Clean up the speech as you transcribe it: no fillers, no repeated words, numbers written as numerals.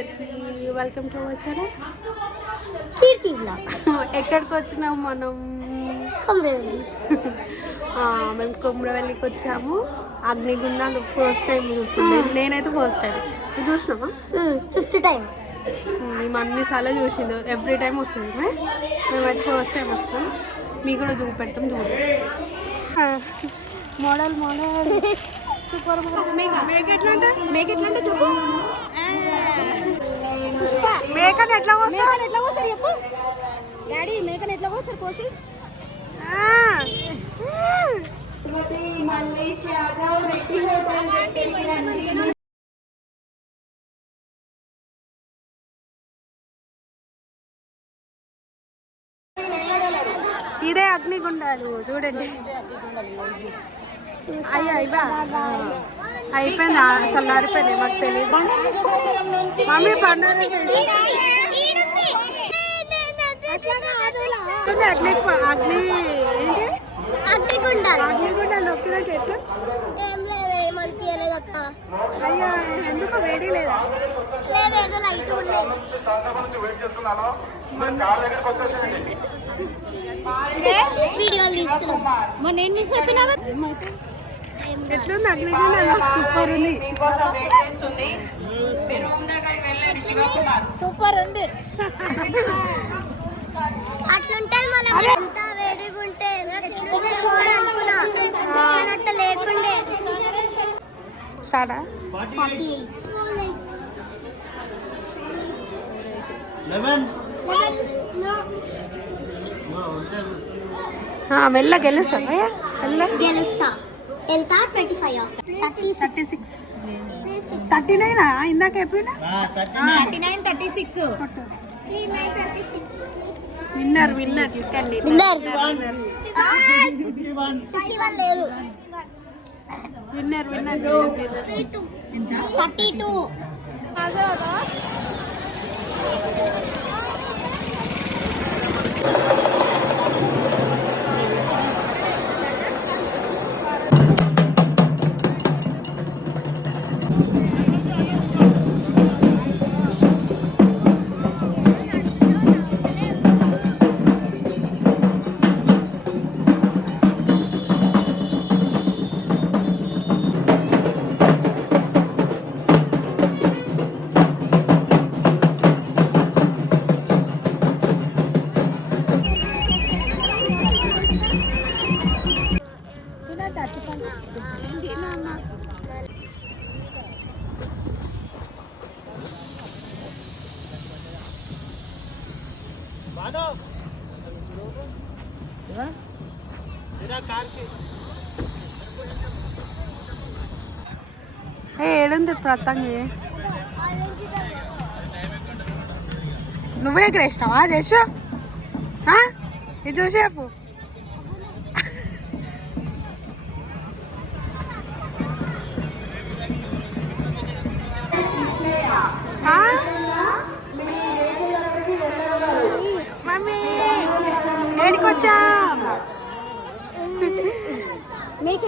అందరికి welcome to our channel Keerthi vlogs. ఎక్కడికి వచ్చినాం మనం? కొమరవెల్లి. మేము కొమరవెల్లికి వచ్చాము. అగ్నిగుండాలు ఫస్ట్ టైం చూస్తున్నాం. నేనైతే ఫస్ట్ టైం. నువ్వు చూసినావా? Fifth time. మేము అన్నిసార్లు చూసింది, ఎవ్రీ టైం వస్తుంది. మేమైతే ఫస్ట్ టైం వస్తున్నాం. మీకు కూడా చూపెడతాం, చూడండి. Model super. మేక ఎట్లా అంటే చెప్పు. మేకని ఎట్లా కోస్తారు చెప్పు డాడీ. మేకని ఎట్లా కోస్తారు కోసి? ఇదే అగ్నిగుండాలు చూడండి. అయ్యా అయిపోయింది, అసలు నారిపోయింది. మాకు తెలియదు. మమ్మీ బండారు అగ్ని ఏంటి అగ్నిగుండాలు నొక్కినాక ఎట్లా? అయ్యా ఎందుకు వేడి లేదా? ఎట్లుంది అగ్నిగుండాలు? సూపర్ ఉంది, సూపర్ ఉంది. అట్లుంటది మళ్ళీ ఎంత వేడిగుంటే అనుకున్నా లేకుండే. స్టార్టా? మెల్ల గెలుస్తా ఎంత? 25, 36, 39. ఇందాక ఎప్పుడైనా 39, 36. విన్నర్ చికెన్ విన్నర్ 51 లేదు. విన్నర్ 32. ఏడుంది ప్రతంగి? నువ్వే ఎగరేసినావా చేసు? ఇది చూసేపు మమ్మీ ఏడికొచ్చా?